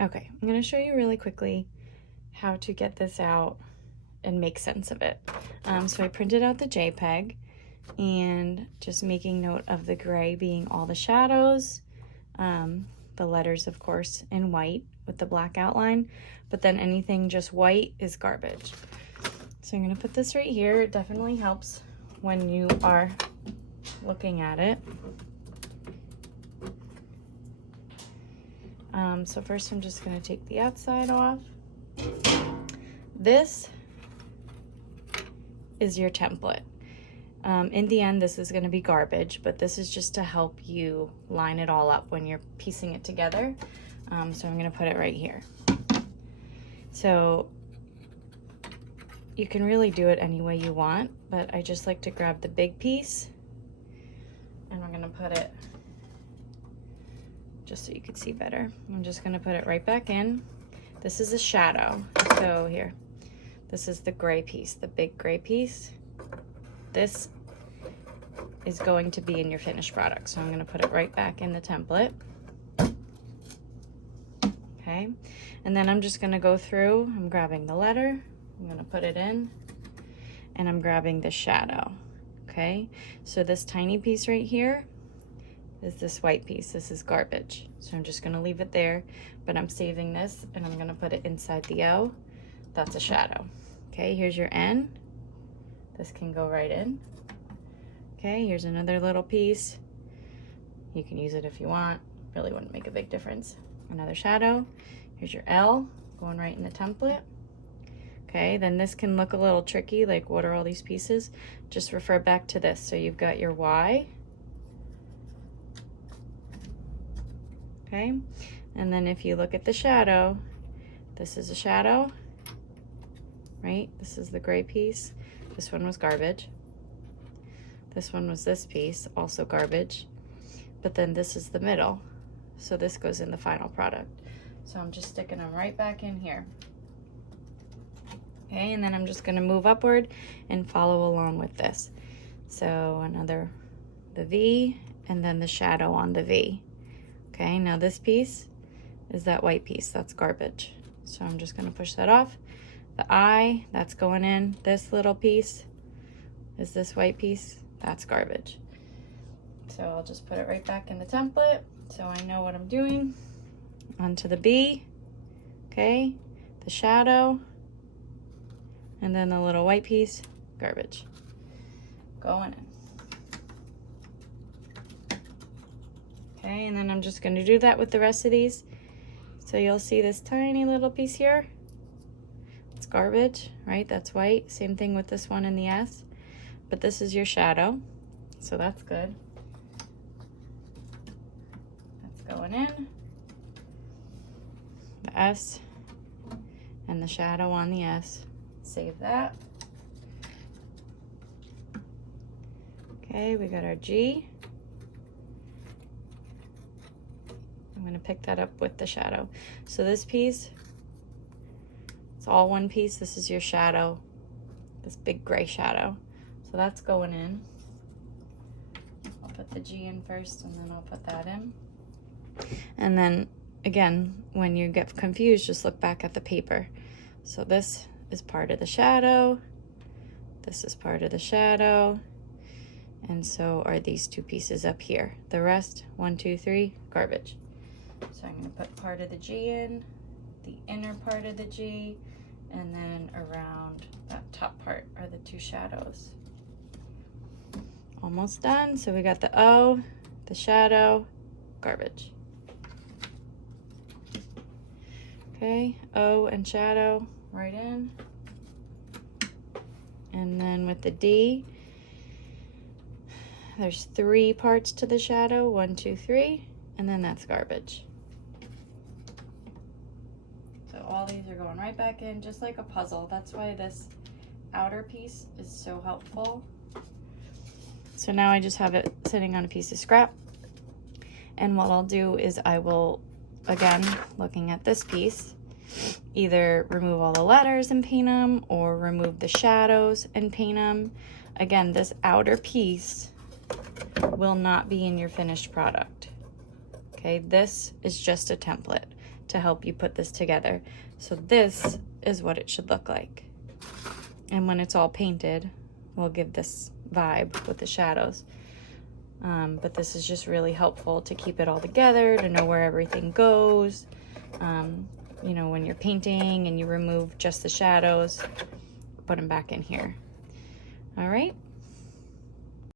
Okay, I'm gonna show you really quickly how to get this out and make sense of it. So I printed out the JPEG and just making note of the gray being all the shadows, the letters of course in white with the black outline, but then anything just white is garbage. So I'm gonna put this right here. It definitely helps when you are looking at it. So first I'm just gonna take the outside off. This is your template. In the end, this is going to be garbage, but this is just to help you line it all up when you're piecing it together. So I'm going to put it right here. So you can really do it any way you want, but I just like to grab the big piece and I'm going to put it, just so you can see better, I'm just going to put it right back in. This is a shadow. So here, this is the gray piece, the big gray piece. This is going to be in your finished product. So I'm going to put it right back in the template. Okay. And then I'm just going to go through, I'm grabbing the letter, I'm going to put it in, and I'm grabbing the shadow. Okay. So this tiny piece right here is this white piece. This is garbage. So I'm just going to leave it there, but I'm saving this and I'm going to put it inside the O. That's a shadow. Okay. Here's your N. This can go right in. Okay, here's another little piece. You can use it if you want. Really wouldn't make a big difference. Another shadow. Here's your L going right in the template. Okay, then this can look a little tricky, like what are all these pieces? Just refer back to this. So you've got your Y. Okay, and then if you look at the shadow, this is a shadow, right? This is the gray piece. This one was garbage. This one was this piece, also garbage. But then this is the middle. So this goes in the final product. So I'm just sticking them right back in here. Okay, and then I'm just gonna move upward and follow along with this. So another, the V, and then the shadow on the V. Okay, now this piece is that white piece, that's garbage. So I'm just gonna push that off. The I, that's going in. This little piece is this white piece, that's garbage. So I'll just put it right back in the template so I know what I'm doing. Onto the B, okay, the shadow, and then the little white piece, garbage. Going in. Okay, and then I'm just gonna do that with the rest of these. So you'll see this tiny little piece here. It's garbage, right? That's white. Same thing with this one in the S. But this is your shadow, so that's good. That's going in. The S and the shadow on the S. Save that. Okay, we got our G. I'm going to pick that up with the shadow. So this piece, it's all one piece. This is your shadow, this big gray shadow. So that's going in. I'll put the G in first and then I'll put that in. And then again, when you get confused, just look back at the paper. So this is part of the shadow. This is part of the shadow. And so are these two pieces up here. The rest, 1, 2, 3, garbage. So I'm going to put part of the G in, the inner part of the G, and then around that top part are the two shadows. Almost done. So we got the O, the shadow, garbage. Okay, O and shadow right in. And then with the D, there's 3 parts to the shadow, 1, 2, 3, and then that's garbage. So all these are going right back in, just like a puzzle. That's why this outer piece is so helpful. So now I just have it sitting on a piece of scrap. And what I'll do is I will, again, looking at this piece, either remove all the letters and paint them, or remove the shadows and paint them. Again, this outer piece will not be in your finished product. Okay, this is just a template. to help you put this together. So this is what it should look like. And when it's all painted, we'll give this vibe with the shadows. But this is just really helpful to keep it all together, to know where everything goes. You know, when you're painting and you remove just the shadows, put them back in here. All right,